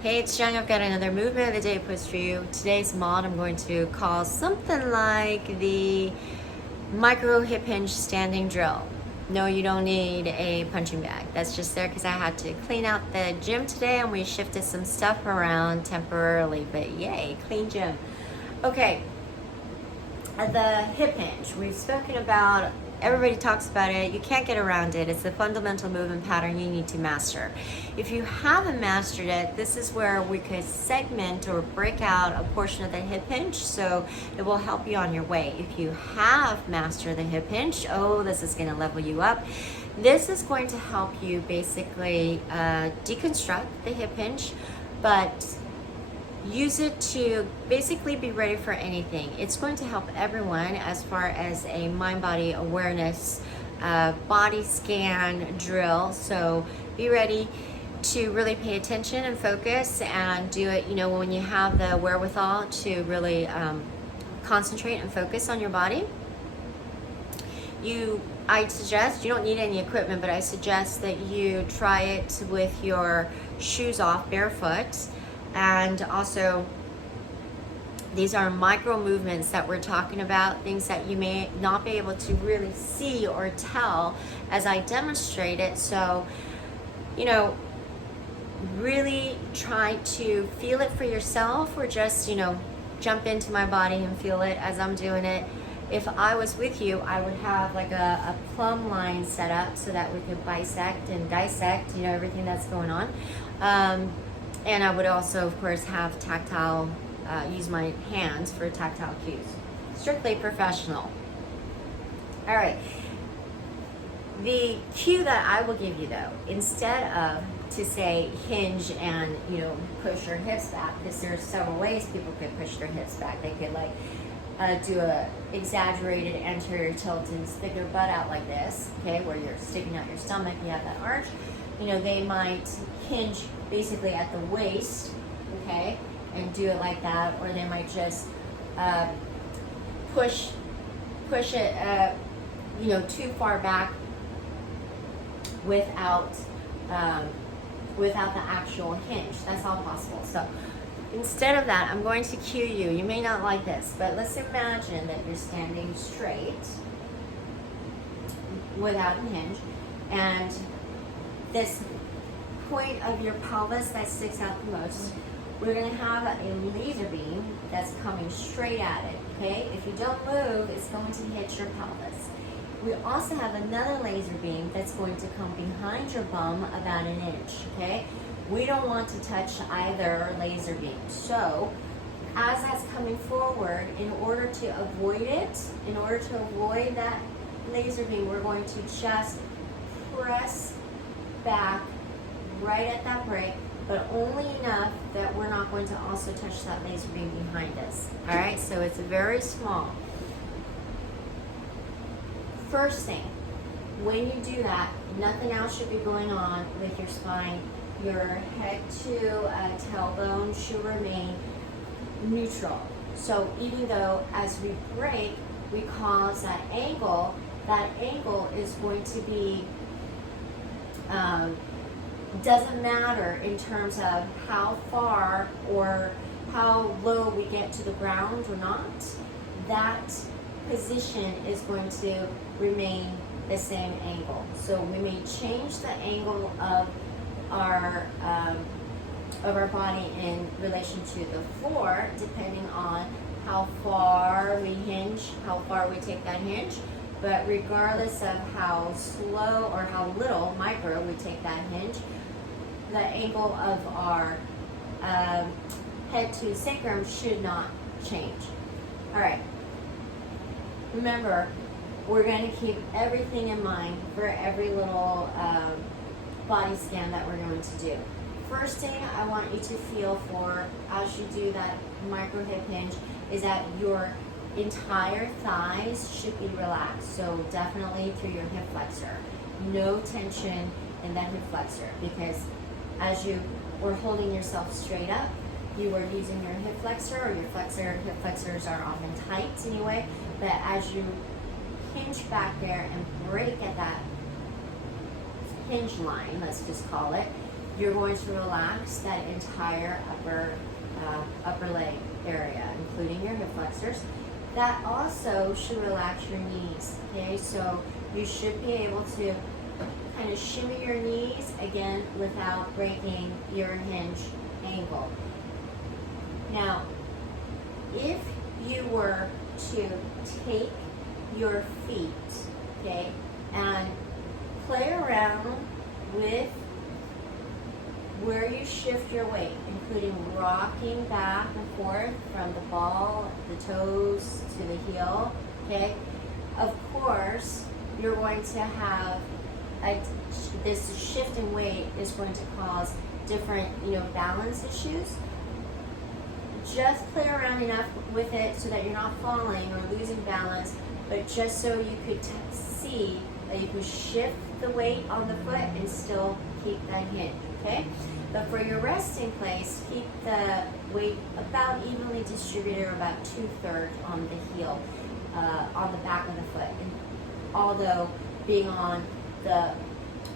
Hey, it's Jung. I've got another movement of the day post for you. Today's mod I'm going to call something like the micro hip hinge standing drill. No, you don't need a punching bag. That's just there because I had to clean out the gym today and we shifted some stuff around temporarily. But yay, clean gym. Okay, the hip hinge. We've spoken about, everybody talks about it. You can't get around it. It's a fundamental movement pattern you need to master. If you haven't mastered it, this is where we could segment or break out a portion of the hip hinge so it will help you on your way. If you have mastered the hip hinge, oh, this is going to level you up. This is going to help you basically deconstruct the hip hinge, but use it to basically be ready for anything. It's going to help everyone as far as a mind-body awareness body scan drill. So be ready to really pay attention and focus and do it, when you have the wherewithal to really concentrate and focus on your body. I suggest, you don't need any equipment, but I suggest that you try it with your shoes off, barefoot. And also, these are micro movements that we're talking about, things that you may not be able to really see or tell as I demonstrate it. So, really try to feel it for yourself, or just, jump into my body and feel it as I'm doing it. If I was with you, I would have like a plumb line set up so that we could bisect and dissect, everything that's going on. And I would also, of course, have tactile, use my hands for tactile cues. Strictly professional. All right. The cue that I will give you, though, instead of to say hinge and, push your hips back, because there's several ways people could push their hips back. They could, do a exaggerated anterior tilt and stick their butt out like this, okay, where you're sticking out your stomach, you have that arch. They might hinge basically at the waist, okay, and do it like that, or they might just push it, too far back without the actual hinge. That's all possible. So instead of that, I'm going to cue you. You may not like this, but let's imagine that you're standing straight without a hinge, and this point of your pelvis that sticks out the most, we're going to have a laser beam that's coming straight at it, okay? If you don't move, it's going to hit your pelvis. We also have another laser beam that's going to come behind your bum about an inch, okay? We don't want to touch either laser beam. So, as that's coming forward, in order to avoid that laser beam, we're going to just press back right at that break, but only enough that we're not going to also touch that laser beam behind us. All right, so it's very small. First thing, when you do that, nothing else should be going on with your spine. Your head to tailbone should remain neutral. So even though as we break, we cause that angle is going to be doesn't matter in terms of how far or how low we get to the ground or not. That position is going to remain the same angle. So we may change the angle of our body in relation to the floor, depending on how far we hinge, how far we take that hinge. But regardless of how slow or how little, micro, we take that hinge, the angle of our head to sacrum should not change. All right. Remember, we're going to keep everything in mind for every little body scan that we're going to do. First thing I want you to feel for as you do that micro hip hinge is that your entire thighs should be relaxed. So definitely through your hip flexor. No tension in that hip flexor, because as you were holding yourself straight up, you were using your hip flexor, or hip flexors are often tight anyway, but as you hinge back there and break at that hinge line, let's just call it, you're going to relax that entire upper leg area, including your hip flexors. That also should relax your knees, okay? So you should be able to kind of shimmy your knees, again, without breaking your hinge angle. Now, if you were to take your feet, okay, and play around with where you shift your weight, including rocking back and forth from the ball, the toes to the heel, okay? Of course, you're going to have this shift in weight is going to cause different, balance issues. Just play around enough with it so that you're not falling or losing balance, but just so you could see that you can shift the weight on the foot and still keep that hinge, okay? But for your resting place, keep the weight about evenly distributed, or about 2/3 on the heel, on the back of the foot. And although being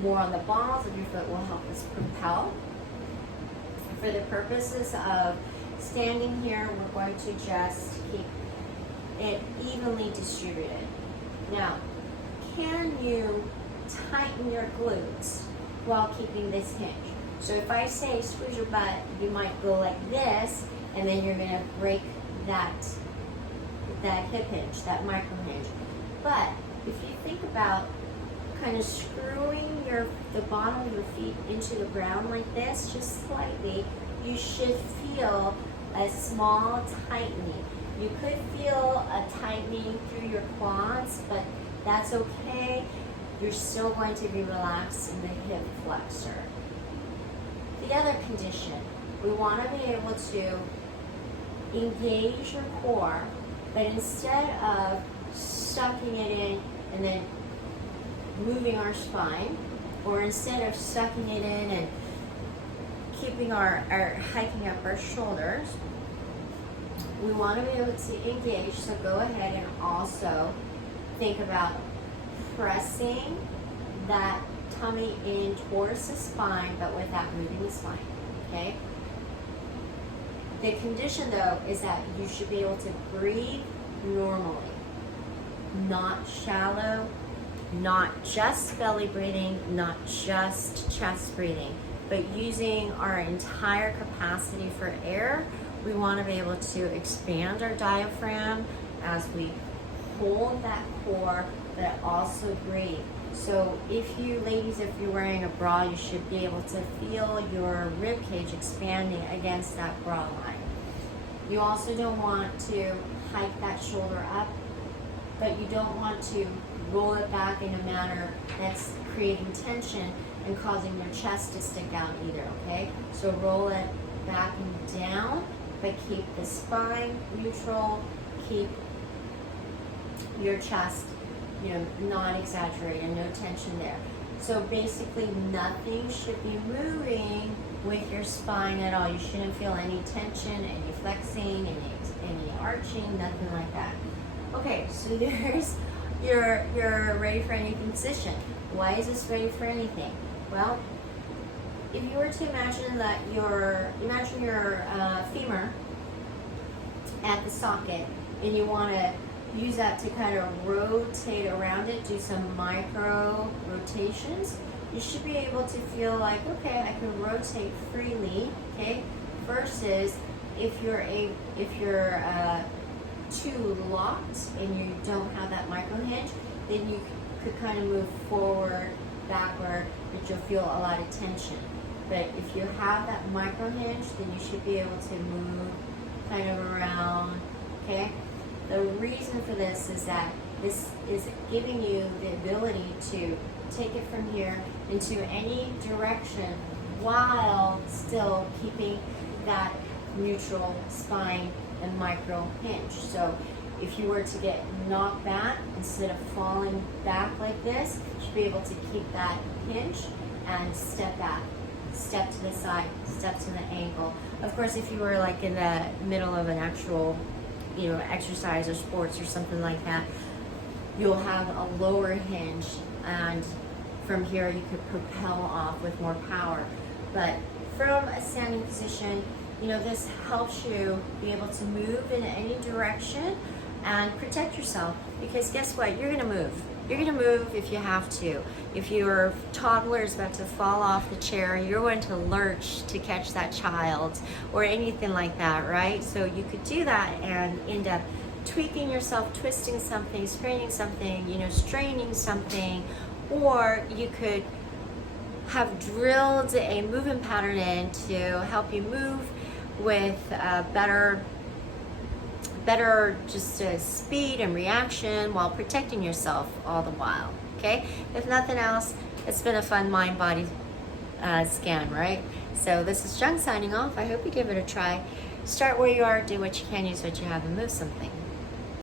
more on the balls of your foot will help us propel. For the purposes of standing here, we're going to just keep it evenly distributed. Now, can you tighten your glutes while keeping this hinge? So if I say squeeze your butt, you might go like this, and then you're gonna break that hip hinge, that micro hinge. But if you think about kind of screwing the bottom of your feet into the ground like this, just slightly, you should feel a small tightening. You could feel a tightening through your quads, but that's okay. You're still going to be relaxed in the hip flexor. The other condition, we want to be able to engage your core, but instead of sucking it in and then moving our spine, or instead of sucking it in and keeping our hiking up our shoulders, we want to be able to engage. So go ahead and also think about pressing that tummy in towards the spine, but without moving the spine, okay? The condition, though, is that you should be able to breathe normally, not shallow, not just belly breathing, not just chest breathing, but using our entire capacity for air. We want to be able to expand our diaphragm as we hold that core, but also breathe. So ladies, if you're wearing a bra, you should be able to feel your rib cage expanding against that bra line. You also don't want to hike that shoulder up, but you don't want to roll it back in a manner that's creating tension and causing your chest to stick out either, okay? So roll it back and down, but keep the spine neutral, keep your chest not exaggerated, no tension there. So basically nothing should be moving with your spine at all. You shouldn't feel any tension, any flexing, any arching, nothing like that. Okay, so there's your ready for anything position. Why is this ready for anything? Well, if you were to imagine your femur at the socket, and you want to use that to kind of rotate around it, do some micro rotations, you should be able to feel like, okay, I can rotate freely, okay? Versus if you're too locked and you don't have that micro hinge, then you could kind of move forward, backward, but you'll feel a lot of tension. But if you have that micro hinge, then you should be able to move kind of around, okay? The reason for this is that this is giving you the ability to take it from here into any direction while still keeping that neutral spine and micro hinge. So if you were to get knocked back, instead of falling back like this, you should be able to keep that hinge and step back, step to the side, step to the ankle. Of course, if you were like in the middle of an actual exercise or sports or something like that, you'll have a lower hinge, and from here you could propel off with more power. But from a standing position, you know, this helps you be able to move in any direction and protect yourself, because guess what? You're gonna move. You're gonna move if you have to. If your toddler is about to fall off the chair, you're going to lurch to catch that child or anything like that, right? So you could do that and end up tweaking yourself, twisting something, spraining something, you know, straining something, or you could have drilled a movement pattern in to help you move with better just speed and reaction while protecting yourself all the while, okay? If nothing else, it's been a fun mind-body scan, right? So this is Jung signing off. I hope you give it a try. Start where you are, do what you can, use what you have, and move something.